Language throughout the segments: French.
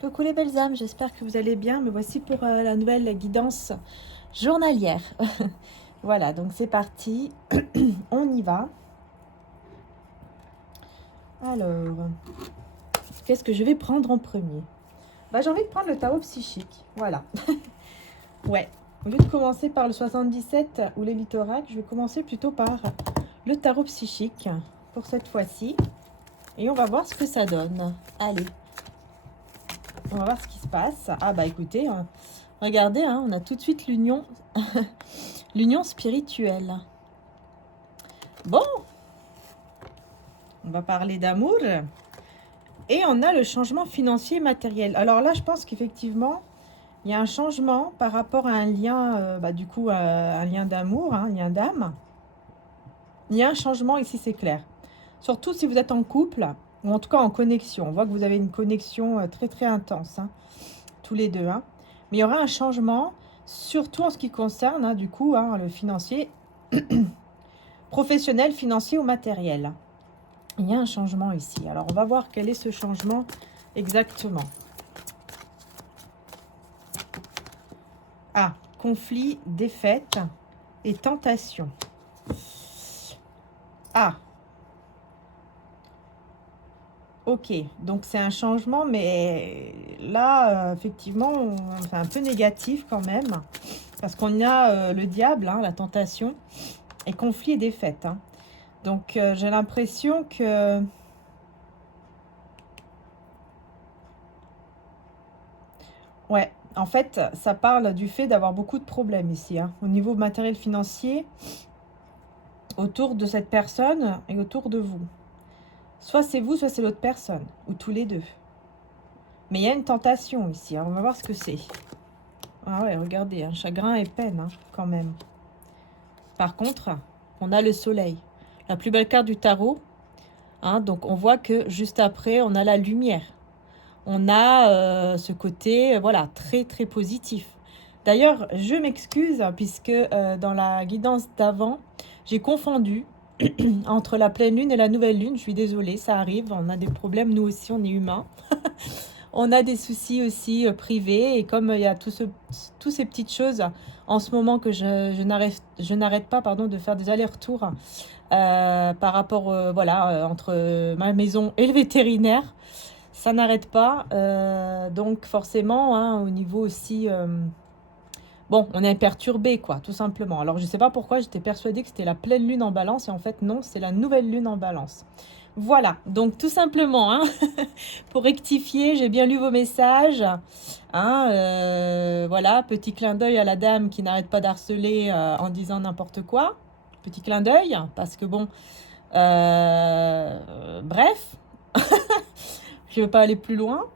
Coucou les belles âmes, j'espère que vous allez bien. Me voici pour la nouvelle guidance journalière. Voilà, donc c'est parti. On y va. Alors, qu'est-ce que je vais prendre en premier? J'ai envie de prendre le tarot psychique. Voilà. Ouais. Au lieu de commencer par le 77 ou les littorales, je vais commencer plutôt par le tarot psychique pour cette fois-ci. Et on va voir ce que ça donne. Allez. On va voir ce qui se passe. Ah bah écoutez, regardez, hein, on a tout de suite l'union l'union spirituelle. Bon, on va parler d'amour. Et on a le changement financier matériel. Alors là, je pense qu'effectivement, il y a un changement par rapport à un lien, du coup, un lien d'amour, un lien d'âme. Il y a un changement ici, c'est clair. Surtout si vous êtes en couple, ou en tout cas en connexion. On voit que vous avez une connexion très très intense, hein, tous les deux. Hein. Mais il y aura un changement, surtout en ce qui concerne, du coup, le financier, professionnel, financier ou matériel. Il y a un changement ici. Alors, on va voir quel est ce changement exactement. Ah, conflit, défaite et tentation. Ah, ok. Donc, c'est un changement, mais là, effectivement, c'est un peu négatif quand même. Parce qu'on a le diable, la tentation, et conflit et défaite. Donc, j'ai l'impression que... Ouais, en fait, ça parle du fait d'avoir beaucoup de problèmes ici, au niveau matériel financier, autour de cette personne et autour de vous. Soit c'est vous, soit c'est l'autre personne, ou tous les deux. Mais il y a une tentation ici, on va voir ce que c'est. Ah ouais, regardez, chagrin et peine, quand même. Par contre, on a le soleil, la plus belle carte du tarot. Donc on voit que juste après, on a la lumière. On a ce côté, voilà, très très positif. D'ailleurs, je m'excuse puisque dans la guidance d'avant, j'ai confondu entre la pleine lune et la nouvelle lune. Je suis désolée, ça arrive, on a des problèmes, nous aussi, on est humains. On a des soucis aussi privés et comme il y a toutes ces petites choses en ce moment que je n'arrête pas de faire des allers-retours par rapport entre ma maison et le vétérinaire. Ça n'arrête pas, donc forcément, au niveau aussi... bon, on est perturbé, quoi, tout simplement. Alors, je ne sais pas pourquoi, j'étais persuadée que c'était la pleine lune en balance, et en fait, non, c'est la nouvelle lune en balance. Voilà, donc tout simplement, pour rectifier, j'ai bien lu vos messages. Voilà, petit clin d'œil à la dame qui n'arrête pas d'harceler en disant n'importe quoi. Petit clin d'œil, parce que bon, bref, je ne veux pas aller plus loin.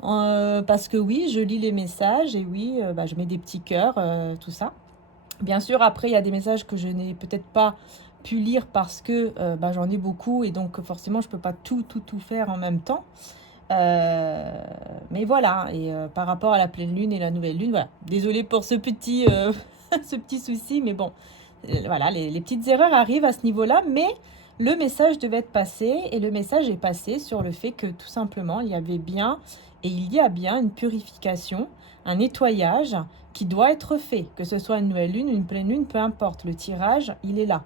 Parce que oui, je lis les messages et oui, je mets des petits cœurs, tout ça. Bien sûr, après, il y a des messages que je n'ai peut-être pas pu lire parce que j'en ai beaucoup et donc forcément, je ne peux pas tout faire en même temps. Mais voilà, et par rapport à la pleine lune et la nouvelle lune, voilà. Désolée pour ce petit, ce petit souci, mais bon, voilà, les petites erreurs arrivent à ce niveau-là, mais le message devait être passé et le message est passé sur le fait que tout simplement, il y avait bien et il y a bien une purification, un nettoyage qui doit être fait, que ce soit une nouvelle lune, une pleine lune, peu importe, le tirage, il est là.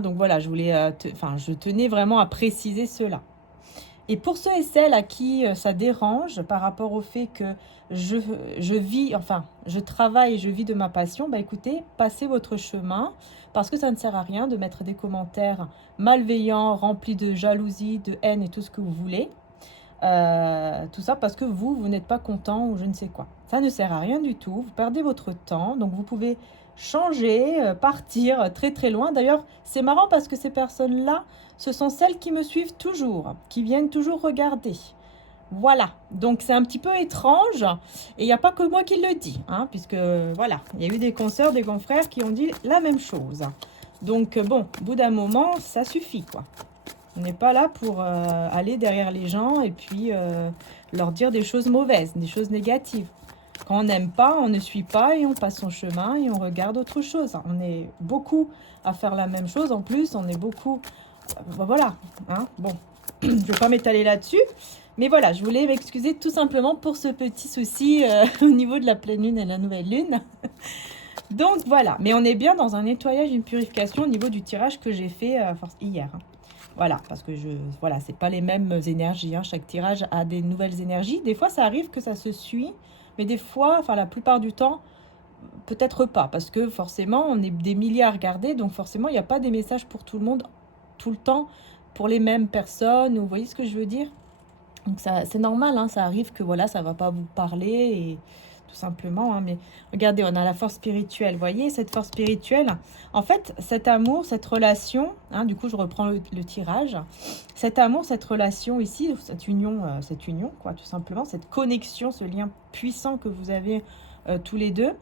Donc voilà, je tenais vraiment à préciser cela. Et pour ceux et celles à qui ça dérange par rapport au fait que je travaille et je vis de ma passion, écoutez, passez votre chemin parce que ça ne sert à rien de mettre des commentaires malveillants, remplis de jalousie, de haine et tout ce que vous voulez. Tout ça parce que vous n'êtes pas content ou je ne sais quoi. Ça ne sert à rien du tout, vous perdez votre temps, donc vous pouvez changer, partir très très loin. D'ailleurs, c'est marrant parce que ces personnes-là, ce sont celles qui me suivent toujours, qui viennent toujours regarder. Voilà, donc c'est un petit peu étrange et il n'y a pas que moi qui le dis, puisque voilà, il y a eu des consoeurs, des confrères qui ont dit la même chose. Donc bon, au bout d'un moment, ça suffit quoi. On n'est pas là pour aller derrière les gens et puis leur dire des choses mauvaises, des choses négatives. Quand on n'aime pas, on ne suit pas et on passe son chemin et on regarde autre chose. On est beaucoup à faire la même chose. En plus, on est beaucoup... voilà. Bon, je ne vais pas m'étaler là-dessus. Mais voilà, je voulais m'excuser tout simplement pour ce petit souci au niveau de la pleine lune et la nouvelle lune. Donc voilà, mais on est bien dans un nettoyage, une purification au niveau du tirage que j'ai fait hier. Hein. Voilà, parce que voilà, c'est pas les mêmes énergies. Hein. Chaque tirage a des nouvelles énergies. Des fois, ça arrive que ça se suit, mais des fois, enfin la plupart du temps, peut-être pas, parce que forcément, on est des milliers à regarder, donc forcément, il n'y a pas des messages pour tout le monde, tout le temps, pour les mêmes personnes. Vous voyez ce que je veux dire? Donc ça, c'est normal, hein, ça arrive que voilà, ça va pas vous parler et tout simplement. Hein, mais regardez, on a la force spirituelle. Vous voyez cette force spirituelle. En fait, cet amour, cette relation. Hein, du coup, je reprends le tirage. Cet amour, cette relation ici, cette union, quoi, tout simplement, cette connexion, ce lien puissant que vous avez tous les deux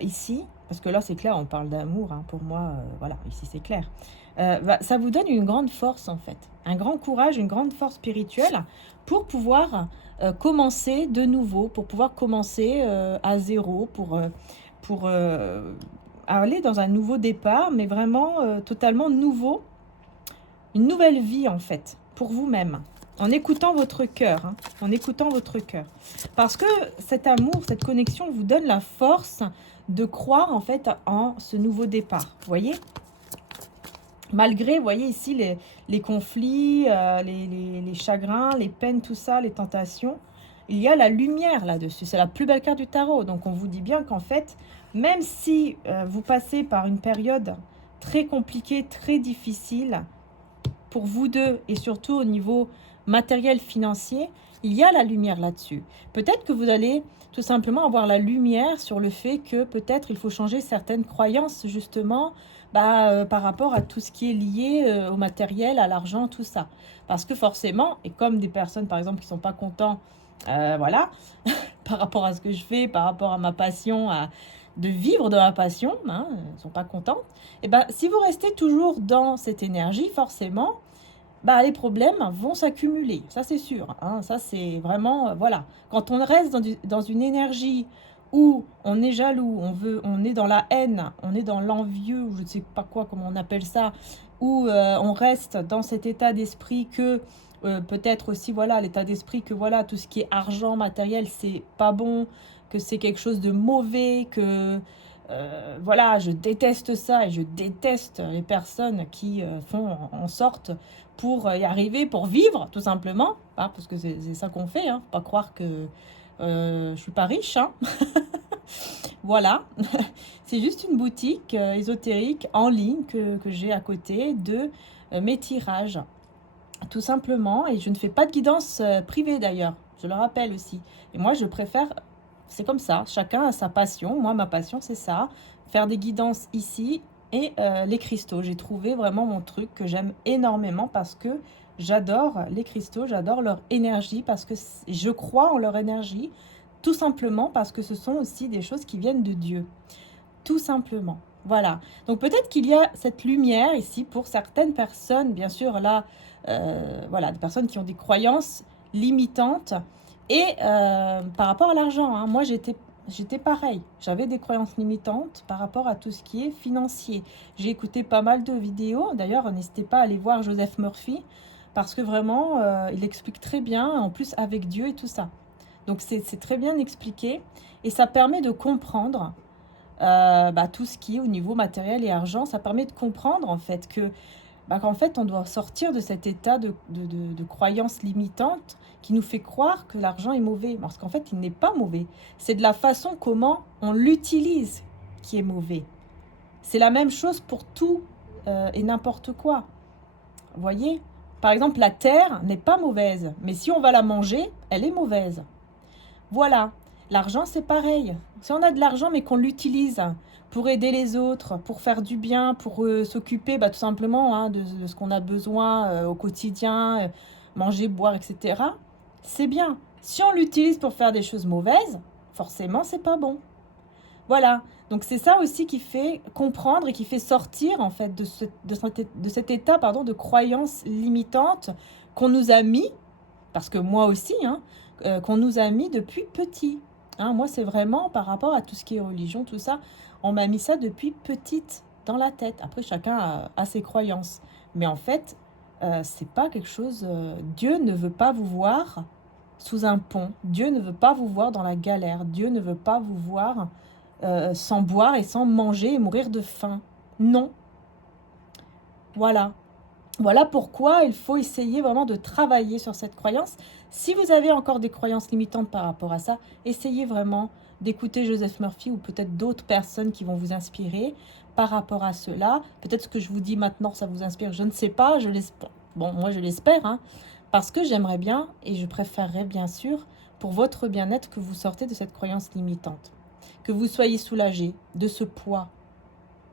ici. Parce que là, c'est clair, on parle d'amour. Hein, pour moi, voilà, ici c'est clair. Ça vous donne une grande force en fait, un grand courage, une grande force spirituelle pour pouvoir commencer de nouveau, pour pouvoir commencer à zéro, pour aller dans un nouveau départ, mais vraiment totalement nouveau, une nouvelle vie en fait, pour vous-même, en écoutant votre cœur, hein, en écoutant votre cœur. Parce que cet amour, cette connexion vous donne la force de croire en fait en ce nouveau départ, vous voyez ? Malgré, vous voyez ici, les conflits, les chagrins, les peines, tout ça, les tentations, il y a la lumière là-dessus. C'est la plus belle carte du tarot. Donc, on vous dit bien qu'en fait, même si vous passez par une période très compliquée, très difficile, pour vous deux, et surtout au niveau matériel, financier, il y a la lumière là-dessus. Peut-être que vous allez tout simplement avoir la lumière sur le fait que peut-être il faut changer certaines croyances, justement, par rapport à tout ce qui est lié au matériel, à l'argent, tout ça. Parce que forcément, et comme des personnes, par exemple, qui ne sont pas contents, voilà, par rapport à ce que je fais, par rapport à ma passion, de vivre de ma passion, hein, elles ne sont pas contentes, et ben, si vous restez toujours dans cette énergie, forcément, les problèmes vont s'accumuler, ça c'est sûr. Hein, ça c'est vraiment, voilà. Quand on reste dans une énergie où on est jaloux, on est dans la haine, on est dans l'envieux, ou je ne sais pas quoi, comment on appelle ça, où on reste dans cet état d'esprit que, peut-être aussi, voilà, l'état d'esprit que, voilà, tout ce qui est argent, matériel, c'est pas bon, que c'est quelque chose de mauvais, que... voilà, je déteste ça et je déteste les personnes qui font en sorte pour y arriver, pour vivre tout simplement, hein, parce que c'est ça qu'on fait, hein, faut pas croire que je suis pas riche, hein. Voilà, c'est juste une boutique ésotérique en ligne que j'ai à côté de mes tirages, tout simplement, et je ne fais pas de guidance privée d'ailleurs, je le rappelle aussi, et moi je préfère, c'est comme ça, chacun a sa passion, moi ma passion c'est ça, faire des guidances ici, et les cristaux, j'ai trouvé vraiment mon truc que j'aime énormément parce que j'adore les cristaux, j'adore leur énergie, parce que je crois en leur énergie, tout simplement parce que ce sont aussi des choses qui viennent de Dieu, tout simplement. Voilà, donc peut-être qu'il y a cette lumière ici pour certaines personnes, bien sûr, là, voilà, des personnes qui ont des croyances limitantes, et par rapport à l'argent, hein, moi j'étais pareil, j'avais des croyances limitantes par rapport à tout ce qui est financier. J'ai écouté pas mal de vidéos, d'ailleurs n'hésitez pas à aller voir Joseph Murphy, parce que vraiment il explique très bien, en plus avec Dieu et tout ça. Donc c'est très bien expliqué, et ça permet de comprendre tout ce qui est au niveau matériel et argent. Ça permet de comprendre en fait qu'en fait on doit sortir de cet état de croyance limitante qui nous fait croire que l'argent est mauvais, parce qu'en fait il n'est pas mauvais, c'est de la façon comment on l'utilise qui est mauvais. C'est la même chose pour tout et n'importe quoi, vous voyez. Par exemple, la terre n'est pas mauvaise, mais si on va la manger, elle est mauvaise. Voilà, l'argent c'est pareil. Si on a de l'argent mais qu'on l'utilise pour aider les autres, pour faire du bien, pour s'occuper tout simplement hein, de ce qu'on a besoin au quotidien, manger, boire, etc., c'est bien. Si on l'utilise pour faire des choses mauvaises, forcément c'est pas bon. Voilà, donc c'est ça aussi qui fait comprendre et qui fait sortir en fait de cet état de croyance limitante qu'on nous a mis, parce que moi aussi, hein, qu'on nous a mis depuis petit. Hein, moi, c'est vraiment par rapport à tout ce qui est religion, tout ça, on m'a mis ça depuis petite dans la tête. Après, chacun a ses croyances. Mais en fait, c'est pas quelque chose... Dieu ne veut pas vous voir sous un pont. Dieu ne veut pas vous voir dans la galère. Dieu ne veut pas vous voir sans boire et sans manger et mourir de faim. Non. Voilà. Voilà pourquoi il faut essayer vraiment de travailler sur cette croyance. Si vous avez encore des croyances limitantes par rapport à ça, essayez vraiment d'écouter Joseph Murphy ou peut-être d'autres personnes qui vont vous inspirer par rapport à cela. Peut-être ce que je vous dis maintenant, ça vous inspire, je ne sais pas, je l'espère. Bon, moi je l'espère, hein, parce que j'aimerais bien et je préférerais bien sûr pour votre bien-être que vous sortez de cette croyance limitante. Que vous soyez soulagé de ce poids.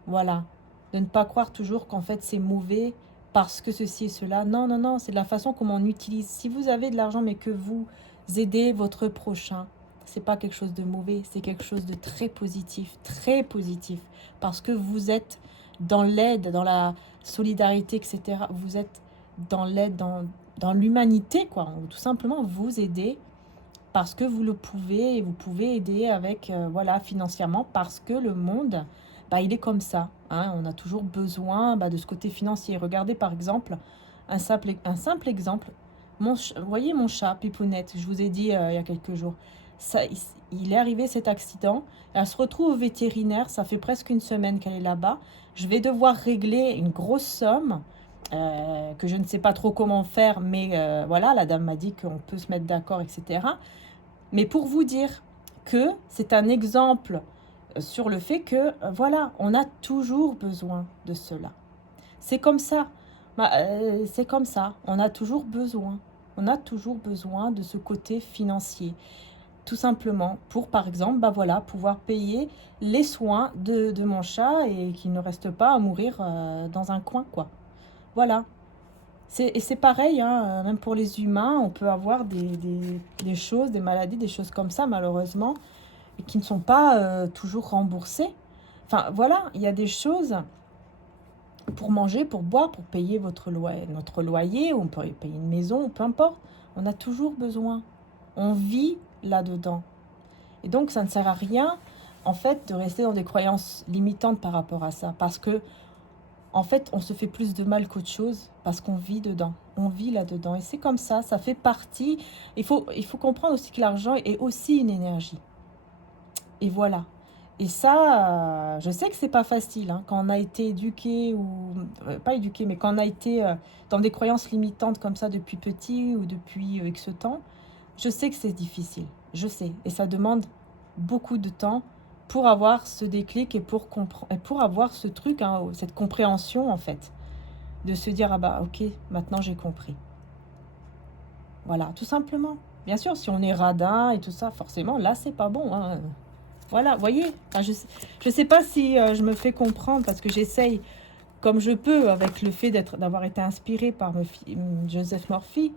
Voilà. De ne pas croire toujours qu'en fait c'est mauvais parce que ceci et cela. Non, non, non, c'est de la façon comment on utilise. Si vous avez de l'argent mais que vous aidez votre prochain, c'est pas quelque chose de mauvais, c'est quelque chose de très positif, parce que vous êtes dans l'aide, dans la solidarité, etc. Vous êtes dans l'aide, dans l'humanité, quoi. Tout simplement, vous aider parce que vous le pouvez et vous pouvez aider avec, voilà, financièrement, parce que le monde, bah, il est comme ça. Hein. On a toujours besoin de ce côté financier. Regardez par exemple, un simple exemple. Vous voyez mon chat, Pipounette, je vous ai dit il y a quelques jours. Ça, il est arrivé cet accident. Elle se retrouve au vétérinaire. Ça fait presque une semaine qu'elle est là-bas. Je vais devoir régler une grosse somme que je ne sais pas trop comment faire. Mais voilà, la dame m'a dit qu'on peut se mettre d'accord, etc. Mais pour vous dire que c'est un exemple sur le fait que, voilà, on a toujours besoin de cela. C'est comme ça. C'est comme ça. On a toujours besoin. On a toujours besoin de ce côté financier. Tout simplement pour, par exemple, voilà, pouvoir payer les soins de mon chat et qu'il ne reste pas à mourir dans un coin, quoi. Voilà. Et c'est pareil, hein, même pour les humains, on peut avoir des choses, des maladies, des choses comme ça, malheureusement, et qui ne sont pas toujours remboursées. Enfin, voilà, il y a des choses pour manger, pour boire, pour payer notre loyer, ou on peut payer une maison, peu importe. On a toujours besoin. On vit là-dedans. Et donc, ça ne sert à rien, en fait, de rester dans des croyances limitantes par rapport à ça. Parce que, en fait, on se fait plus de mal qu'autre chose parce qu'on vit dedans. On vit là-dedans. Et c'est comme ça fait partie. Il faut comprendre aussi que l'argent est aussi une énergie. Et voilà. Et ça, je sais que c'est pas facile, hein, quand on a été éduqué, ou pas éduqué, mais quand on a été dans des croyances limitantes comme ça depuis petit ou depuis X temps, je sais que c'est difficile. Je sais. Et ça demande beaucoup de temps pour avoir ce déclic et pour avoir ce truc, hein, cette compréhension en fait, de se dire ah bah ok, maintenant j'ai compris. Voilà, tout simplement. Bien sûr, si on est radin et tout ça, forcément, là c'est pas bon. Hein. Voilà, vous voyez, enfin, je sais pas si je me fais comprendre parce que j'essaye comme je peux avec le fait d'avoir été inspirée par Joseph Murphy.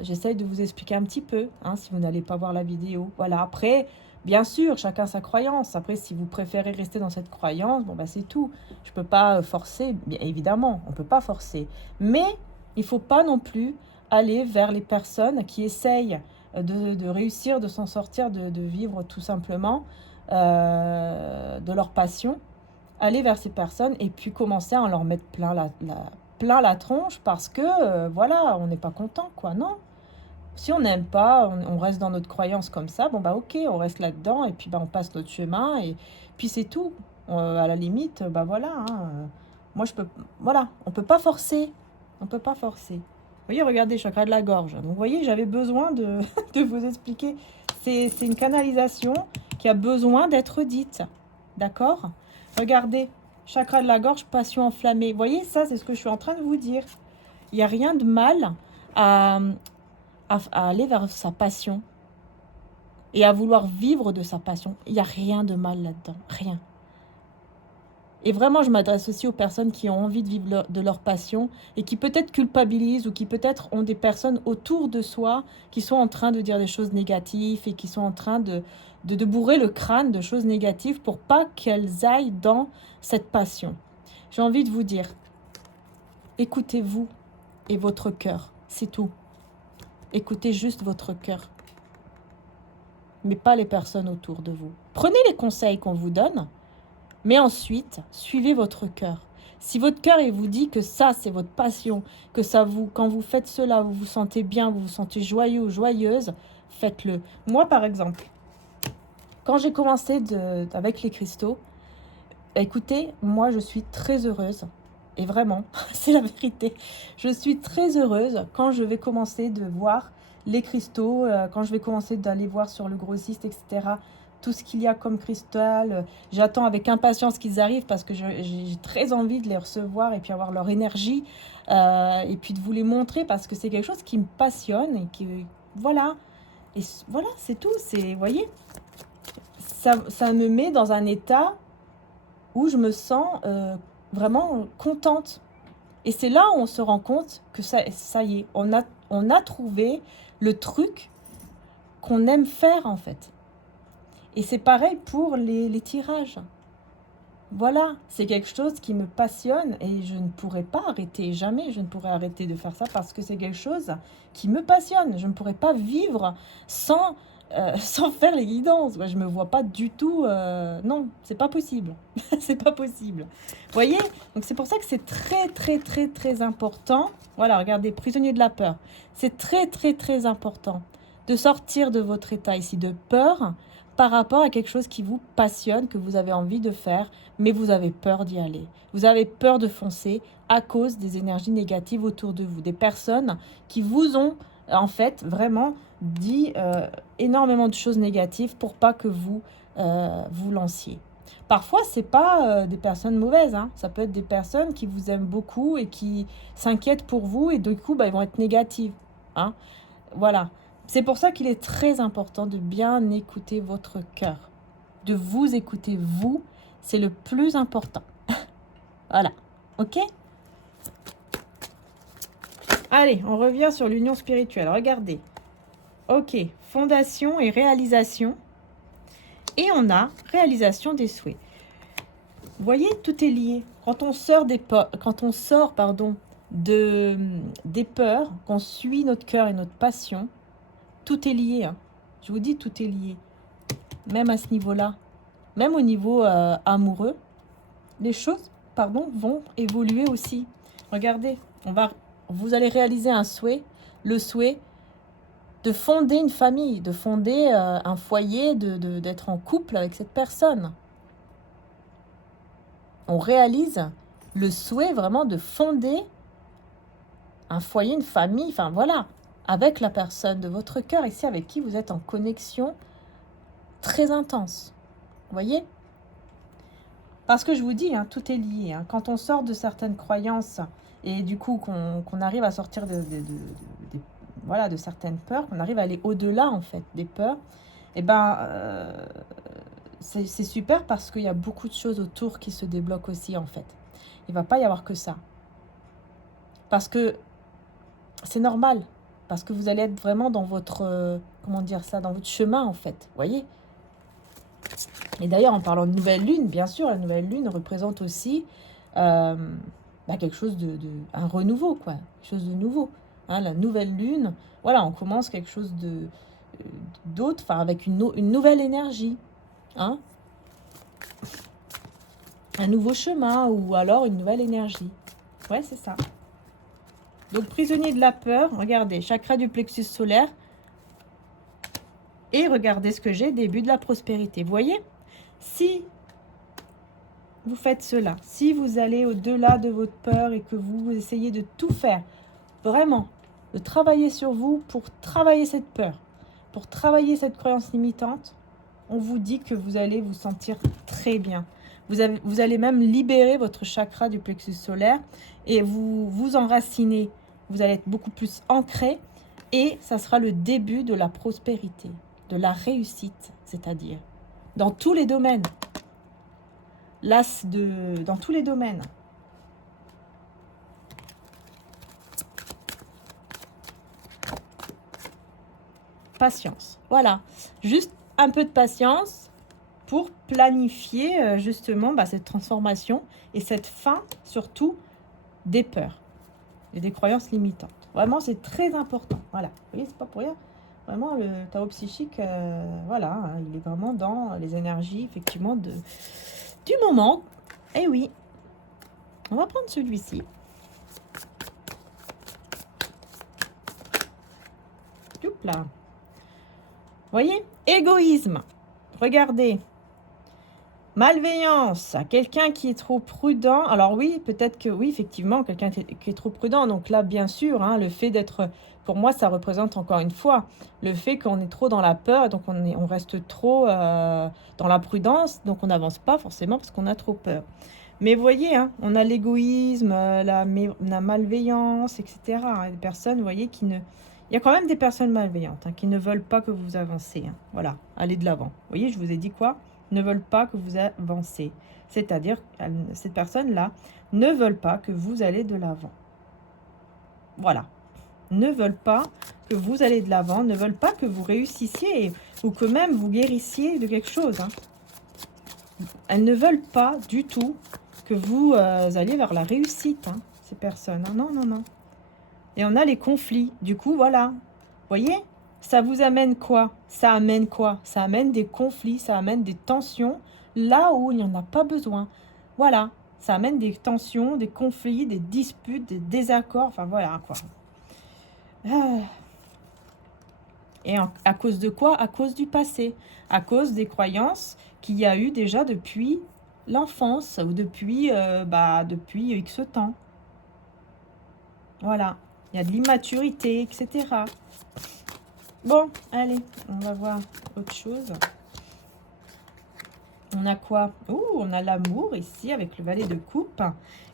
J'essaye de vous expliquer un petit peu, hein, si vous n'allez pas voir la vidéo. Voilà, après, bien sûr, chacun sa croyance. Après, si vous préférez rester dans cette croyance, bon, bah, c'est tout. Je peux pas forcer, bien évidemment, on peut pas forcer. Mais il faut pas non plus aller vers les personnes qui essayent de réussir, de s'en sortir, de vivre tout simplement de leur passion. Aller vers ces personnes et puis commencer à en leur mettre plein la tronche parce que, voilà, on n'est pas content, quoi, non. Si on n'aime pas, on reste dans notre croyance comme ça, bon, bah ok, on reste là-dedans et puis bah, on passe notre chemin et puis c'est tout. À la limite, bah voilà, hein, moi je peux, voilà, on peut pas forcer, on peut pas forcer. Vous voyez, regardez, chakra de la gorge. Donc, vous voyez, j'avais besoin de, de vous expliquer. C'est une canalisation qui a besoin d'être dite, d'accord? Regardez, chakra de la gorge, passion enflammée. Vous voyez, ça, c'est ce que je suis en train de vous dire. Il n'y a rien de mal à aller vers sa passion et à vouloir vivre de sa passion. Il n'y a rien de mal là-dedans, rien. Et vraiment, je m'adresse aussi aux personnes qui ont envie de vivre de leur passion et qui peut-être culpabilisent ou qui peut-être ont des personnes autour de soi qui sont en train de dire des choses négatives et qui sont en train de bourrer le crâne de choses négatives pour pas qu'elles aillent dans cette passion. J'ai envie de vous dire, écoutez-vous et votre cœur, c'est tout. Écoutez juste votre cœur, mais pas les personnes autour de vous. Prenez les conseils qu'on vous donne, mais ensuite, suivez votre cœur. Si votre cœur il vous dit que ça, c'est votre passion, que ça vous, quand vous faites cela, vous vous sentez bien, vous vous sentez joyeux ou joyeuse, faites-le. Moi, par exemple, quand j'ai commencé avec les cristaux, écoutez, moi, je suis très heureuse. Et vraiment, c'est la vérité. Je suis très heureuse quand je vais commencer de voir les cristaux, quand je vais commencer d'aller voir sur le grossiste, etc. Tout ce qu'il y a comme cristal. J'attends avec impatience qu'ils arrivent parce que j'ai très envie de les recevoir et puis avoir leur énergie. Et puis de vous les montrer parce que c'est quelque chose qui me passionne et qui... Voilà. Et voilà, c'est tout. Vous voyez, ça me met dans un état où je me sens vraiment contente. Et c'est là où on se rend compte que ça y est, on a trouvé le truc qu'on aime faire en fait. Et c'est pareil pour les tirages. Voilà, c'est quelque chose qui me passionne et je ne pourrais pas arrêter, jamais je ne pourrais arrêter de faire ça parce que c'est quelque chose qui me passionne. Je ne pourrais pas vivre sans, sans faire les guidances. Je ne me vois pas du tout... non, c'est pas possible. C'est pas possible. Vous voyez? Donc c'est pour ça que c'est très, très, très, très important. Voilà, regardez, prisonnier de la peur. C'est très, très, très important de sortir de votre état ici de peur par rapport à quelque chose qui vous passionne, que vous avez envie de faire, mais vous avez peur d'y aller. Vous avez peur de foncer à cause des énergies négatives autour de vous, des personnes qui vous ont en fait vraiment dit énormément de choses négatives pour pas que vous vous lanciez. Parfois, c'est pas des personnes mauvaises, hein. Ça peut être des personnes qui vous aiment beaucoup et qui s'inquiètent pour vous et du coup, ils vont être négatives. Hein. Voilà. C'est pour ça qu'il est très important de bien écouter votre cœur, de vous écouter vous, c'est le plus important. Voilà, ok? Allez, on revient sur l'union spirituelle, regardez. Ok, fondation et réalisation. Et on a réalisation des souhaits. Vous voyez, tout est lié. Quand on sort des peurs, qu'on suit notre cœur et notre passion, tout est lié. Hein. Je vous dis, tout est lié. Même à ce niveau-là. Même au niveau amoureux, les choses vont évoluer aussi. Regardez, vous allez réaliser un souhait, le souhait de fonder une famille, de fonder un foyer, d'être en couple avec cette personne. On réalise le souhait vraiment de fonder un foyer, une famille, enfin voilà, avec la personne de votre cœur, ici avec qui vous êtes en connexion très intense. Vous voyez ? Parce que je vous dis, hein, tout est lié. Hein. Quand on sort de certaines croyances et du coup qu'on arrive à sortir de certaines peurs, qu'on arrive à aller au-delà en fait des peurs, et c'est super parce qu'il y a beaucoup de choses autour qui se débloquent aussi en fait. Il ne va pas y avoir que ça. Parce que c'est normal. Parce que vous allez être vraiment dans votre, dans votre chemin en fait. Vous voyez ? Et d'ailleurs, en parlant de nouvelle lune, bien sûr, la nouvelle lune représente aussi quelque chose un renouveau, quoi. Quelque chose de nouveau. Hein, la nouvelle lune, voilà, on commence quelque chose d'autre, avec une nouvelle énergie. Hein, un nouveau chemin ou alors une nouvelle énergie. Ouais, c'est ça. Donc, prisonnier de la peur, regardez, chakra du plexus solaire. Et regardez ce que j'ai, début de la prospérité. Vous voyez ? Si vous faites cela, si vous allez au-delà de votre peur et que vous essayez de tout faire, vraiment, de travailler sur vous pour travailler cette peur, pour travailler cette croyance limitante, on vous dit que vous allez vous sentir très bien. Vous allez même libérer votre chakra du plexus solaire et vous enraciner. Vous allez être beaucoup plus ancré et ça sera le début de la prospérité, de la réussite, c'est-à-dire dans tous les domaines. Dans tous les domaines. Patience. Voilà. Juste un peu de patience pour planifier justement cette transformation et cette fin surtout des peurs et des croyances limitantes. Vraiment, c'est très important. Voilà. Vous voyez, c'est pas pour rien. Vraiment, le tarot psychique, voilà, hein, il est vraiment dans les énergies, effectivement, du moment. Eh oui. On va prendre celui-ci. Là. Voyez, égoïsme. Regardez. Malveillance. Quelqu'un qui est trop prudent. Alors oui, peut-être que oui, effectivement, quelqu'un qui est trop prudent. Donc là, bien sûr, hein, le fait d'être... Pour moi, ça représente encore une fois le fait qu'on est trop dans la peur. Donc on reste trop dans la prudence. Donc on n'avance pas forcément parce qu'on a trop peur. Mais vous voyez, hein, on a l'égoïsme, la malveillance, etc. Des personnes, vous voyez, qui ne... Il y a quand même des personnes malveillantes qui ne veulent pas que vous avancez. Voilà, allez de l'avant. Vous voyez, je vous ai dit quoi? Ne veulent pas que vous avancez. C'est-à-dire, cette personne-là ne veulent pas que vous allez de l'avant. Voilà. Ne veulent pas que vous allez de l'avant, ne veulent pas que vous réussissiez ou que même vous guérissiez de quelque chose. Elles ne veulent pas du tout que vous alliez vers la réussite, ces personnes. Non, non, non. Et on a les conflits. Du coup, voilà. Vous voyez, ça vous amène quoi? Ça amène quoi? Ça amène des conflits, ça amène des tensions là où il n'y en a pas besoin. Voilà. Ça amène des tensions, des conflits, des disputes, des désaccords. Enfin, voilà, quoi. Et à cause de quoi? À cause du passé. À cause des croyances qu'il y a eu déjà depuis l'enfance ou depuis X temps. Voilà. Il y a de l'immaturité, etc. Bon, allez, on va voir autre chose. On a quoi? On a l'amour ici avec le valet de coupe.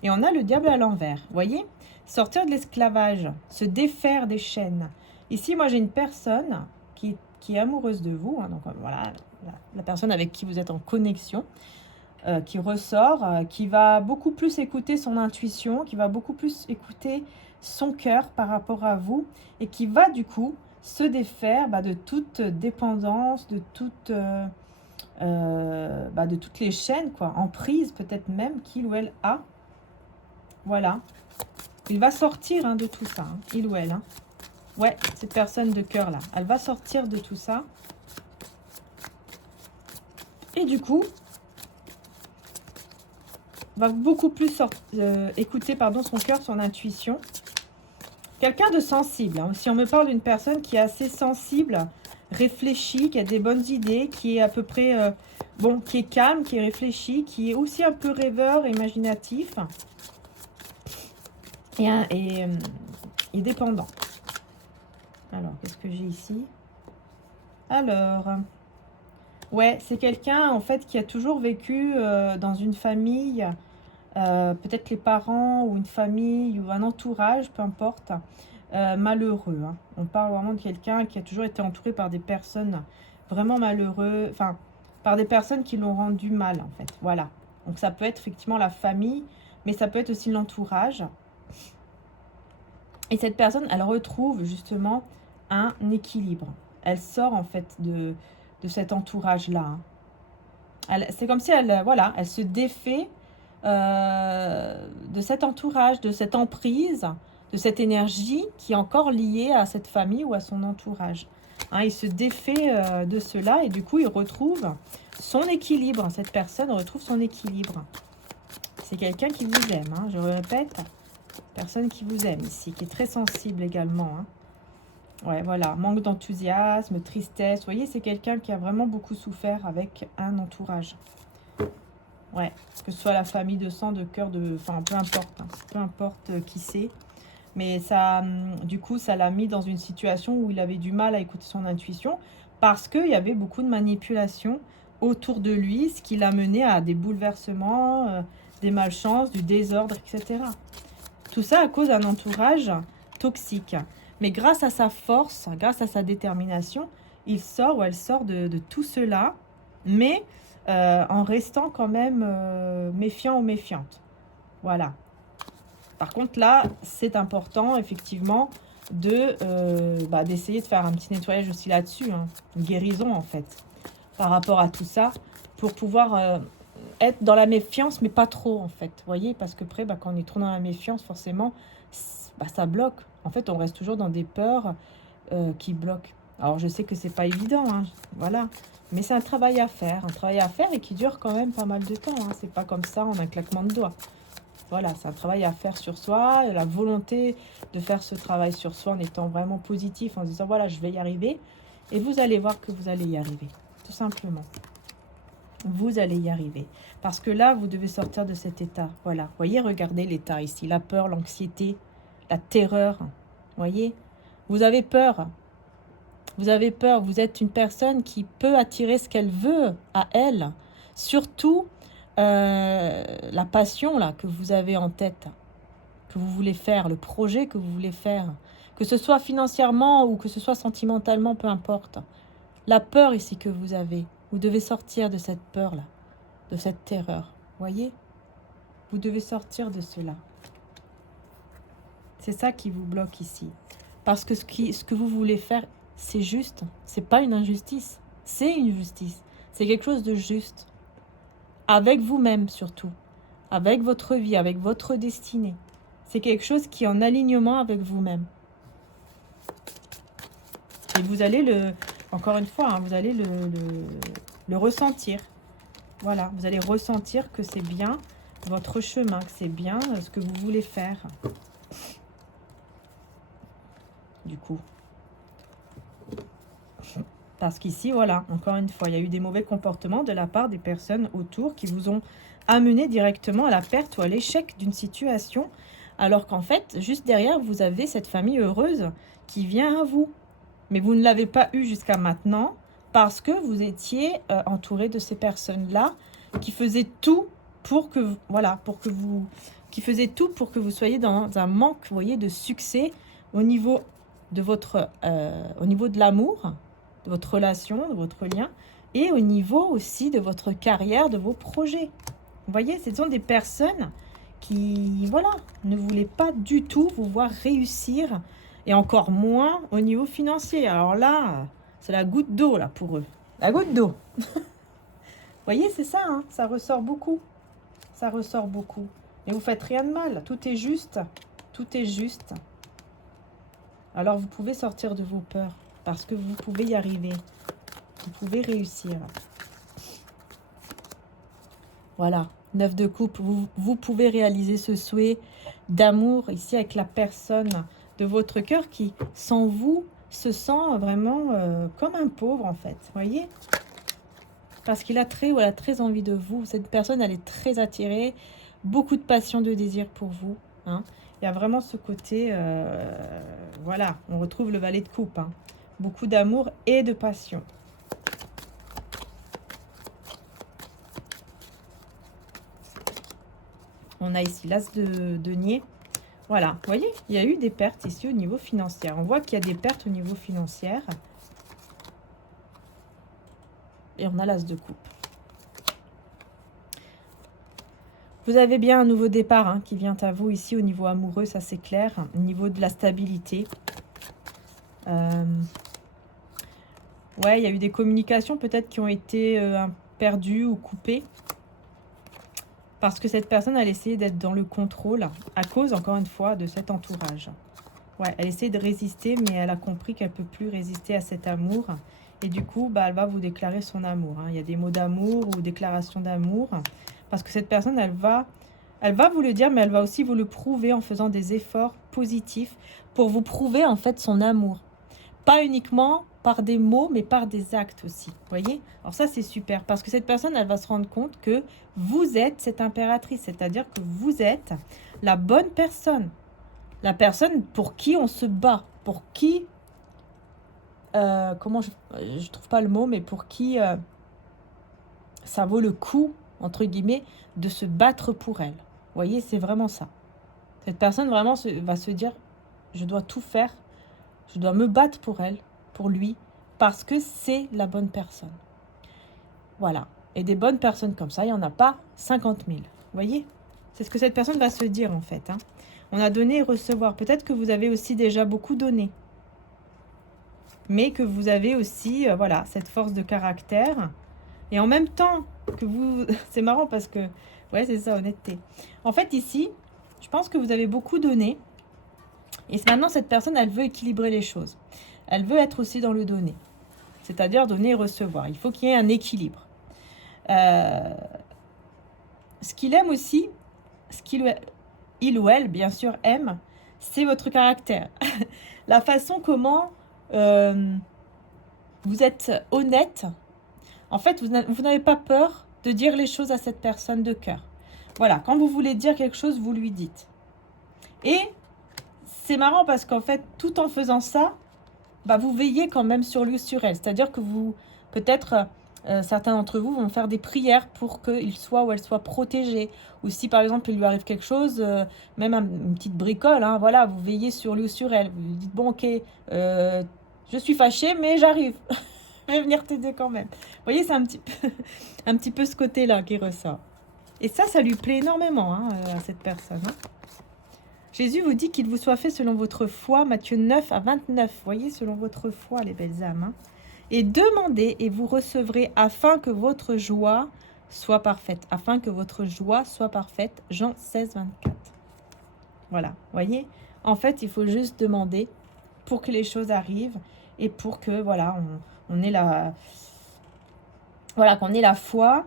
Et on a le diable à l'envers. Vous voyez? Sortir de l'esclavage, se défaire des chaînes. Ici, moi, j'ai une personne qui est amoureuse de vous. Donc, voilà, la personne avec qui vous êtes en connexion, qui ressort, qui va beaucoup plus écouter son intuition, qui va beaucoup plus écouter son cœur par rapport à vous et qui va du coup se défaire de toute dépendance, de toutes les chaînes, quoi, en prise peut-être même qu'il ou elle a. Voilà. Il va sortir de tout ça, il ou elle. Ouais, cette personne de cœur là, elle va sortir de tout ça. Et du coup, va beaucoup plus écouter son cœur, son intuition. Quelqu'un de sensible. Si on me parle d'une personne qui est assez sensible, réfléchie, qui a des bonnes idées, qui est à peu près, qui est calme, qui est réfléchi, qui est aussi un peu rêveur, imaginatif et dépendant. Alors, qu'est-ce que j'ai ici? Alors, ouais, c'est quelqu'un en fait qui a toujours vécu dans une famille, peut-être les parents ou une famille ou un entourage, peu importe, malheureux. On parle vraiment de quelqu'un qui a toujours été entouré par des personnes vraiment malheureuses, enfin, par des personnes qui l'ont rendu mal, en fait. Voilà. Donc, ça peut être effectivement la famille, mais ça peut être aussi l'entourage. Et cette personne, elle retrouve justement un équilibre. Elle sort, en fait, de cet entourage-là. C'est comme si elle se défait de cet entourage, de cette emprise, de cette énergie qui est encore liée à cette famille ou à son entourage. Il se défait de cela et du coup, il retrouve son équilibre. Cette personne retrouve son équilibre. C'est quelqu'un qui vous aime, je répète. Personne qui vous aime ici, qui est très sensible également. Ouais, voilà, manque d'enthousiasme, tristesse. Vous voyez, c'est quelqu'un qui a vraiment beaucoup souffert avec un entourage. Ouais, que ce soit la famille de sang, de cœur, enfin, peu importe qui c'est. Mais ça, du coup, ça l'a mis dans une situation où il avait du mal à écouter son intuition parce qu'il y avait beaucoup de manipulation autour de lui, ce qui l'a mené à des bouleversements, des malchances, du désordre, etc. Tout ça à cause d'un entourage toxique. Mais grâce à sa force, grâce à sa détermination, il sort ou elle sort de tout cela, mais en restant quand même méfiant ou méfiante. Voilà. Par contre, là, c'est important, effectivement, d'essayer de faire un petit nettoyage aussi là-dessus. Une guérison, en fait, par rapport à tout ça, pour pouvoir être dans la méfiance, mais pas trop, en fait. Vous voyez, parce que après, quand on est trop dans la méfiance, forcément, ça bloque. En fait, on reste toujours dans des peurs qui bloquent. Alors, je sais que c'est pas évident, voilà. Mais c'est un travail à faire et qui dure quand même pas mal de temps. C'est pas comme ça en un claquement de doigts. Voilà, c'est un travail à faire sur soi, la volonté de faire ce travail sur soi en étant vraiment positif, en se disant voilà, je vais y arriver. Et vous allez voir que vous allez y arriver, tout simplement. Vous allez y arriver. Parce que là, vous devez sortir de cet état. Voilà, voyez, regardez l'état ici, la peur, l'anxiété, la terreur. Voyez, vous avez peur. Vous avez peur, vous êtes une personne qui peut attirer ce qu'elle veut à elle. Surtout, la passion là que vous avez en tête, que vous voulez faire, le projet que vous voulez faire, que ce soit financièrement ou que ce soit sentimentalement, peu importe. La peur ici que vous avez, vous devez sortir de cette peur-là, de cette terreur. Voyez? Vous devez sortir de cela. C'est ça qui vous bloque ici. Parce que ce que vous voulez faire, c'est juste. C'est pas une injustice. C'est une justice. C'est quelque chose de juste. Avec vous-même surtout. Avec votre vie, avec votre destinée. C'est quelque chose qui est en alignement avec vous-même. Et vous allez encore une fois, hein, vous allez le ressentir. Voilà, vous allez ressentir que c'est bien votre chemin, que c'est bien ce que vous voulez faire. Du coup. Parce qu'ici, voilà, encore une fois, il y a eu des mauvais comportements de la part des personnes autour qui vous ont amené directement à la perte ou à l'échec d'une situation, alors qu'en fait, juste derrière, vous avez cette famille heureuse qui vient à vous. Mais vous ne l'avez pas eu jusqu'à maintenant parce que vous étiez entouré de ces personnes-là qui faisaient tout pour que, voilà, qui faisaient tout pour que vous soyez dans un manque, vous voyez, de succès au niveau de au niveau de l'amour, de votre relation, de votre lien, et au niveau aussi de votre carrière, de vos projets. Vous voyez, ce sont des personnes qui, voilà, ne voulaient pas du tout vous voir réussir, et encore moins au niveau financier. Alors là, c'est la goutte d'eau là pour eux. La goutte d'eau. Vous voyez, c'est ça, hein, ça ressort beaucoup. Ça ressort beaucoup. Mais vous faites rien de mal, tout est juste. Tout est juste. Alors vous pouvez sortir de vos peurs, parce que vous pouvez y arriver. Vous pouvez réussir. Voilà, 9 de coupe, vous pouvez réaliser ce souhait d'amour ici avec la personne de votre cœur qui, sans vous, se sent vraiment comme un pauvre en fait, voyez? Parce qu'il a très ou elle a très envie de vous. Cette personne, elle est très attirée, beaucoup de passion, de désir pour vous. Hein. Il y a vraiment ce côté, voilà, on retrouve le valet de coupe. Hein. Beaucoup d'amour et de passion. On a ici l'as de denier. Voilà, vous voyez, il y a eu des pertes ici au niveau financier. On voit qu'il y a des pertes au niveau financier. Et on a l'as de coupe. Vous avez bien un nouveau départ hein, qui vient à vous ici au niveau amoureux, ça c'est clair. Au niveau de la stabilité. Ouais, il y a eu des communications peut-être qui ont été perdues ou coupées. Parce que cette personne, elle essayait d'être dans le contrôle à cause, encore une fois, de cet entourage. Ouais, elle essaie de résister, mais elle a compris qu'elle ne peut plus résister à cet amour. Et du coup, bah, elle va vous déclarer son amour. Hein. Il y a des mots d'amour ou déclarations d'amour. Parce que cette personne, elle va vous le dire, mais elle va aussi vous le prouver en faisant des efforts positifs pour vous prouver en fait son amour. Pas uniquement par des mots, mais par des actes aussi. Vous voyez? Alors ça, c'est super. Parce que cette personne, elle va se rendre compte que vous êtes cette impératrice. C'est-à-dire que vous êtes la bonne personne. La personne pour qui on se bat. Pour qui... comment je trouve pas le mot, mais pour qui ça vaut le coup, entre guillemets, de se battre pour elle. Vous voyez, c'est vraiment ça. Cette personne vraiment va se dire, je dois tout faire. Je dois me battre pour elle, pour lui, parce que c'est la bonne personne. Voilà. Et des bonnes personnes comme ça, il n'y en a pas 50 000. Vous voyez? C'est ce que cette personne va se dire en fait. Hein. On a donné et recevoir. Peut-être que vous avez aussi déjà beaucoup donné. Mais que vous avez aussi, voilà, cette force de caractère. Et en même temps que vous... C'est marrant parce que... Ouais, c'est ça, honnêteté. En fait, ici, je pense que vous avez beaucoup donné. Et maintenant, cette personne, elle veut équilibrer les choses. Elle veut être aussi dans le donner. C'est-à-dire donner et recevoir. Il faut qu'il y ait un équilibre. Ce qu'il aime aussi, ce il ou elle, bien sûr, aime, c'est votre caractère. La façon comment vous êtes honnête. En fait, vous n'avez pas peur de dire les choses à cette personne de cœur. Voilà, quand vous voulez dire quelque chose, vous lui dites. Et c'est marrant parce qu'en fait, tout en faisant ça, bah, vous veillez quand même sur lui ou sur elle. C'est-à-dire que vous, peut-être, certains d'entre vous vont faire des prières pour qu'il soit ou elle soit protégée. Ou si, par exemple, il lui arrive quelque chose, même une petite bricole, hein, voilà, vous veillez sur lui ou sur elle. Vous lui dites, bon, ok, je suis fâchée, mais j'arrive. Je vais venir t'aider quand même. Vous voyez, c'est un petit peu ce côté-là qui ressort. Et ça lui plaît énormément hein, à cette personne. Hein. Jésus vous dit qu'il vous soit fait selon votre foi, Matthieu 9 à 29. Vous voyez, selon votre foi, les belles âmes. Hein. Et demandez et vous recevrez afin que votre joie soit parfaite. Afin que votre joie soit parfaite. Jean 16, 24. Voilà, vous voyez. En fait, il faut juste demander pour que les choses arrivent et pour que, voilà, on ait la... Voilà, qu'on ait la foi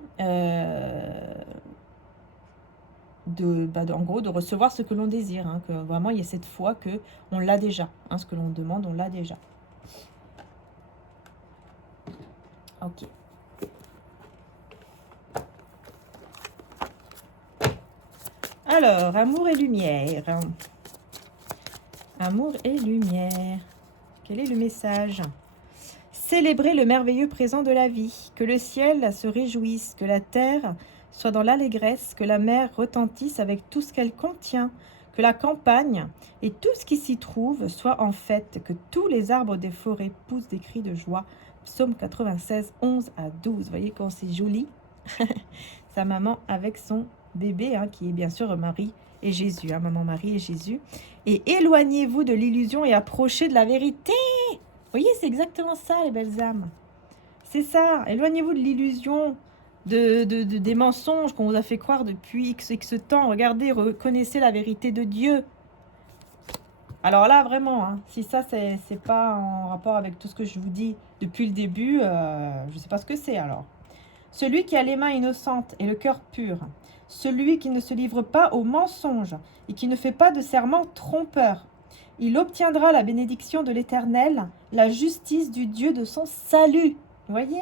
en gros, de recevoir ce que l'on désire. Hein, que vraiment, il y ait cette foi qu'on l'a déjà. Hein, ce que l'on demande, on l'a déjà. Ok. Alors, amour et lumière. Amour et lumière. Quel est le message ? Célébrez le merveilleux présent de la vie. Que le ciel se réjouisse, que la terre soit dans l'allégresse, que la mer retentisse avec tout ce qu'elle contient, que la campagne et tout ce qui s'y trouve soit en fête, que tous les arbres des forêts poussent des cris de joie. Psaume 96, 11 à 12. Vous voyez quand c'est joli. Sa maman avec son bébé, hein, qui est bien sûr Marie et Jésus. Hein, maman Marie et Jésus. Et éloignez-vous de l'illusion et approchez de la vérité. Vous voyez, c'est exactement ça, les belles âmes. C'est ça. Éloignez-vous de l'illusion, des mensonges qu'on vous a fait croire depuis X temps. Regardez, reconnaissez la vérité de Dieu. Alors là, vraiment, hein, si ça, c'est pas en rapport avec tout ce que je vous dis depuis le début, je ne sais pas ce que c'est alors. Celui qui a les mains innocentes et le cœur pur, celui qui ne se livre pas aux mensonges et qui ne fait pas de serment trompeur, il obtiendra la bénédiction de l'Éternel, la justice du Dieu de son salut. Voyez ?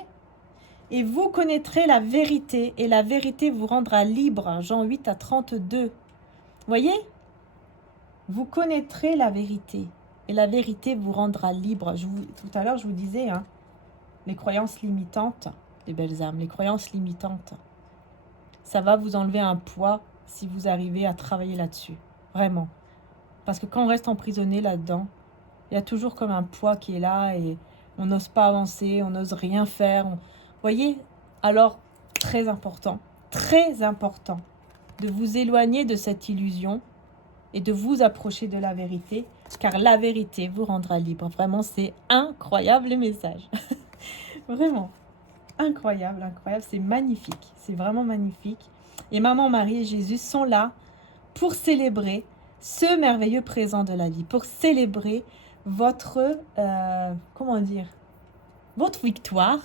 Et vous connaîtrez la vérité, et la vérité vous rendra libre. Jean 8 à 32. Voyez ? Vous connaîtrez la vérité, et la vérité vous rendra libre. Tout à l'heure, je vous disais, hein, les croyances limitantes, les belles âmes, les croyances limitantes, ça va vous enlever un poids si vous arrivez à travailler là-dessus. Vraiment. Parce que quand on reste emprisonné là-dedans, il y a toujours comme un poids qui est là et on n'ose pas avancer, on n'ose rien faire. Vous voyez ? Alors, très important de vous éloigner de cette illusion et de vous approcher de la vérité, car la vérité vous rendra libre. Vraiment, c'est incroyable les messages. Vraiment, incroyable, incroyable. C'est magnifique, c'est vraiment magnifique. Et Maman Marie et Jésus sont là pour célébrer ce merveilleux présent de la vie, pour célébrer votre, votre victoire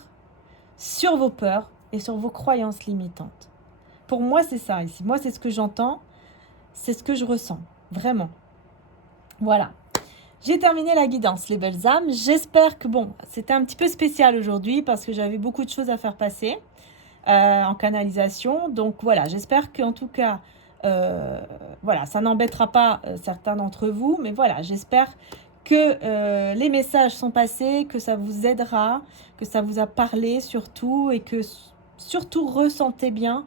sur vos peurs et sur vos croyances limitantes. Pour moi, c'est ça ici. Moi, c'est ce que j'entends, c'est ce que je ressens, vraiment. Voilà. J'ai terminé la guidance, les belles âmes. J'espère que, c'était un petit peu spécial aujourd'hui parce que j'avais beaucoup de choses à faire passer en canalisation. Donc, voilà, j'espère qu'en tout cas, voilà, ça n'embêtera pas certains d'entre vous, mais voilà, j'espère que les messages sont passés, que ça vous aidera, que ça vous a parlé surtout, et que surtout ressentez bien,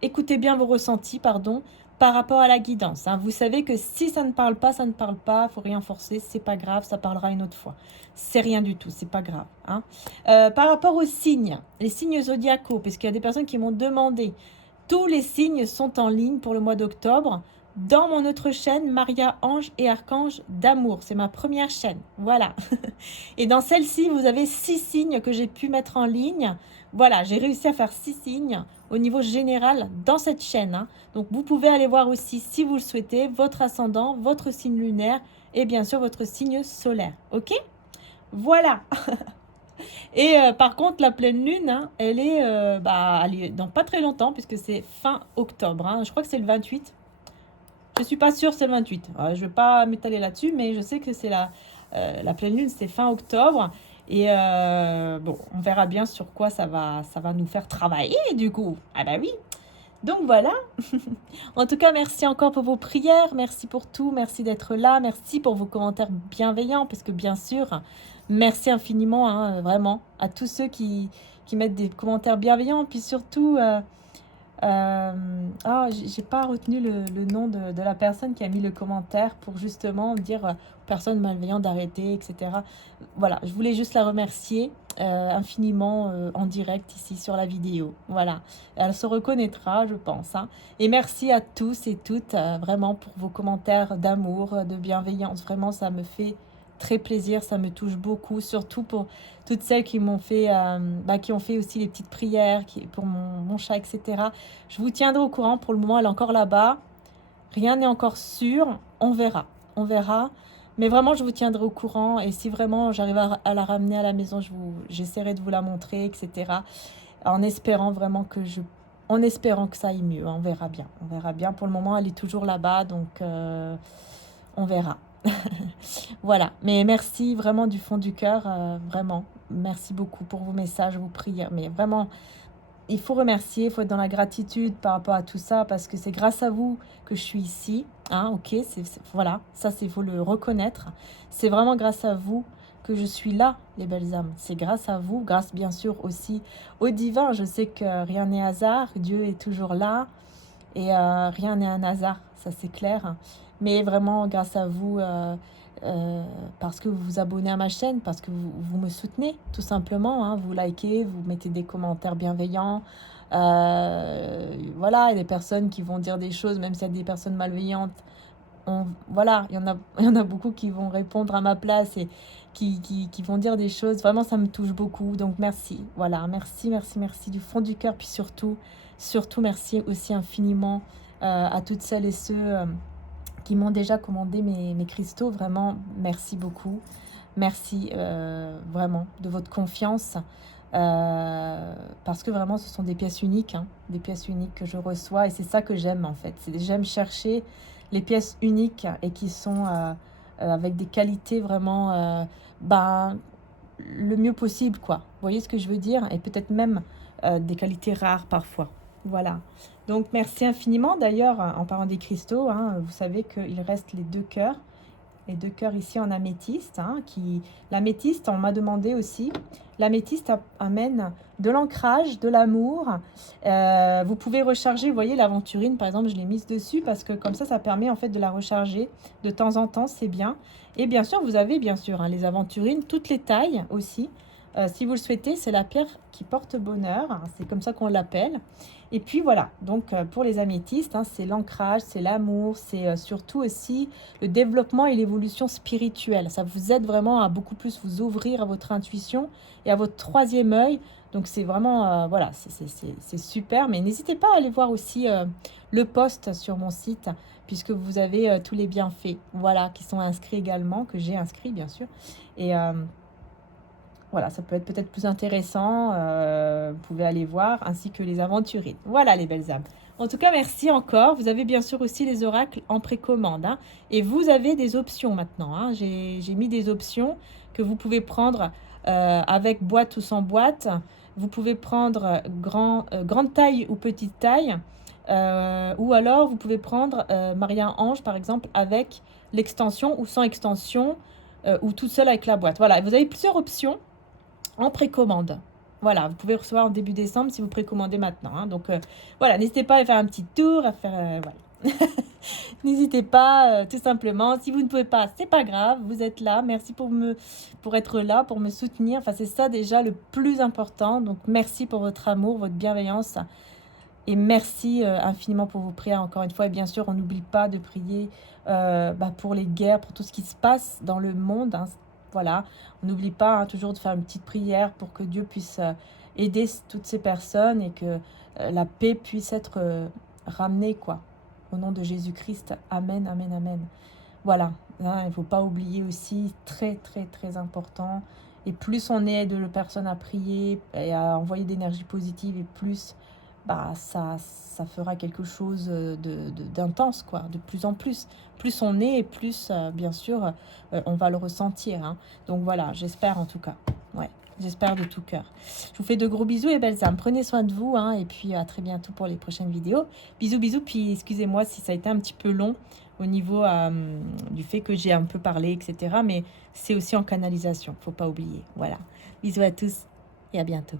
écoutez bien vos ressentis, par rapport à la guidance. Hein. Vous savez que si ça ne parle pas, faut rien forcer, c'est pas grave, ça parlera une autre fois. C'est rien du tout, c'est pas grave. Hein. Par rapport aux signes, les signes zodiacaux, parce qu'il y a des personnes qui m'ont demandé, tous les signes sont en ligne pour le mois d'octobre dans mon autre chaîne, Maria Ange et Archange d'amour. C'est ma première chaîne, voilà. Et dans celle-ci, vous avez 6 signes que j'ai pu mettre en ligne. Voilà, j'ai réussi à faire 6 signes au niveau général dans cette chaîne. Hein. Donc, vous pouvez aller voir aussi, si vous le souhaitez, votre ascendant, votre signe lunaire et bien sûr votre signe solaire. Ok ? Voilà. Et par contre, la pleine lune, hein, elle est dans pas très longtemps, puisque c'est fin octobre. Hein. Je crois que c'est le 28. Je suis pas sûre, c'est le 28. Je vais pas m'étaler là-dessus, mais je sais que c'est la pleine lune, c'est fin octobre. Et bon, on verra bien sur quoi ça va nous faire travailler, du coup. Ah bah oui. Donc voilà. En tout cas, merci encore pour vos prières, merci pour tout, merci d'être là, merci pour vos commentaires bienveillants, parce que bien sûr, merci infiniment, hein, vraiment, à tous ceux qui mettent des commentaires bienveillants, puis surtout, j'ai pas retenu le nom de la personne qui a mis le commentaire pour justement dire aux personnes malveillantes d'arrêter, etc. Voilà, je voulais juste la remercier infiniment en direct ici sur la vidéo. Voilà, elle se reconnaîtra, je pense. Hein. Et merci à tous et toutes vraiment pour vos commentaires d'amour, de bienveillance. Vraiment, ça me fait très plaisir, ça me touche beaucoup, surtout pour toutes celles qui m'ont fait, qui ont fait aussi les petites prières pour mon chat, etc. Je vous tiendrai au courant. Pour le moment, elle est encore là-bas. Rien n'est encore sûr. On verra. On verra. Mais vraiment, je vous tiendrai au courant. Et si vraiment j'arrive à la ramener à la maison, j'essaierai de vous la montrer, etc. En espérant vraiment en espérant que ça aille mieux. On verra bien. On verra bien. Pour le moment, elle est toujours là-bas. Donc, on verra. Voilà. Mais merci vraiment du fond du cœur. Vraiment. Merci beaucoup pour vos messages, vos prières. Mais vraiment, il faut remercier, il faut être dans la gratitude par rapport à tout ça, parce que c'est grâce à vous que je suis ici. Hein, ok, voilà, ça, il faut le reconnaître. C'est vraiment grâce à vous que je suis là, les belles âmes. C'est grâce à vous, grâce bien sûr aussi au divin. Je sais que rien n'est hasard, Dieu est toujours là, et rien n'est un hasard, ça c'est clair. Mais vraiment grâce à vous, parce que vous vous abonnez à ma chaîne, parce que vous me soutenez, tout simplement. Hein, vous likez, vous mettez des commentaires bienveillants. Voilà, il y a des personnes qui vont dire des choses, même s'il y a des personnes malveillantes. Voilà, il y en a beaucoup qui vont répondre à ma place et qui vont dire des choses. Vraiment, ça me touche beaucoup. Donc, merci. Voilà, merci, merci, merci du fond du cœur. Puis surtout, merci aussi infiniment à toutes celles et ceux qui m'ont déjà commandé mes cristaux. Vraiment, merci beaucoup. Merci vraiment de votre confiance. Parce que vraiment, ce sont des pièces uniques. Hein, des pièces uniques que je reçois. Et c'est ça que j'aime en fait. J'aime chercher les pièces uniques et qui sont avec des qualités vraiment le mieux possible, quoi. Vous voyez ce que je veux dire? Et peut-être même des qualités rares parfois. Voilà. Donc, merci infiniment. D'ailleurs, en parlant des cristaux, hein, vous savez qu'il reste les deux cœurs. Les deux cœurs ici en améthyste. Hein, l'améthyste, on m'a demandé aussi. L'améthyste amène de l'ancrage, de l'amour. Vous pouvez recharger, vous voyez, l'aventurine, par exemple, je l'ai mise dessus parce que comme ça permet en fait de la recharger de temps en temps, c'est bien. Et bien sûr, vous avez bien sûr hein, les aventurines, toutes les tailles aussi. Si vous le souhaitez, c'est la pierre qui porte bonheur, hein, c'est comme ça qu'on l'appelle. Et puis voilà, donc pour les améthystes, hein, c'est l'ancrage, c'est l'amour, c'est surtout aussi le développement et l'évolution spirituelle. Ça vous aide vraiment à beaucoup plus vous ouvrir à votre intuition et à votre troisième œil. Donc c'est vraiment, voilà, c'est super. Mais n'hésitez pas à aller voir aussi le post sur mon site, puisque vous avez tous les bienfaits, voilà, qui sont inscrits également, que j'ai inscrits bien sûr. Et voilà, ça peut être peut-être plus intéressant. Vous pouvez aller voir, ainsi que les aventuriers. Voilà les belles âmes. En tout cas, merci encore. Vous avez bien sûr aussi les oracles en précommande. Hein, et vous avez des options maintenant. Hein, j'ai mis des options que vous pouvez prendre avec boîte ou sans boîte. Vous pouvez prendre grande taille ou petite taille. Ou alors, vous pouvez prendre Maria Ange, par exemple, avec l'extension ou sans extension. Ou toute seule avec la boîte. Voilà, vous avez plusieurs options en précommande. Voilà, vous pouvez recevoir en début décembre si vous précommandez maintenant. Hein. Donc voilà, n'hésitez pas à faire un petit tour, à faire voilà. N'hésitez pas, tout simplement. Si vous ne pouvez pas, c'est pas grave, vous êtes là. Merci pour être là, pour me soutenir. Enfin, c'est ça déjà le plus important. Donc merci pour votre amour, votre bienveillance. Et merci infiniment pour vos prières encore une fois. Et bien sûr, on n'oublie pas de prier pour les guerres, pour tout ce qui se passe dans le monde. Hein. Voilà, on n'oublie pas hein, toujours de faire une petite prière pour que Dieu puisse aider toutes ces personnes et que la paix puisse être ramenée, quoi. Au nom de Jésus-Christ. Amen, amen, amen. Voilà, hein, il ne faut pas oublier aussi, très, très, très important, Et plus on aide la personne à prier et à envoyer d'énergie positive, et plus bah, ça fera quelque chose d'intense, quoi, de plus en plus. Plus on est, et plus, bien sûr, on va le ressentir. Hein. Donc voilà, j'espère en tout cas. Ouais, j'espère de tout cœur. Je vous fais de gros bisous et belles âmes. Prenez soin de vous, hein, et puis à très bientôt pour les prochaines vidéos. Bisous, bisous. Puis excusez-moi si ça a été un petit peu long au niveau du fait que j'ai un peu parlé, etc. Mais c'est aussi en canalisation, faut pas oublier. Voilà. Bisous à tous et à bientôt.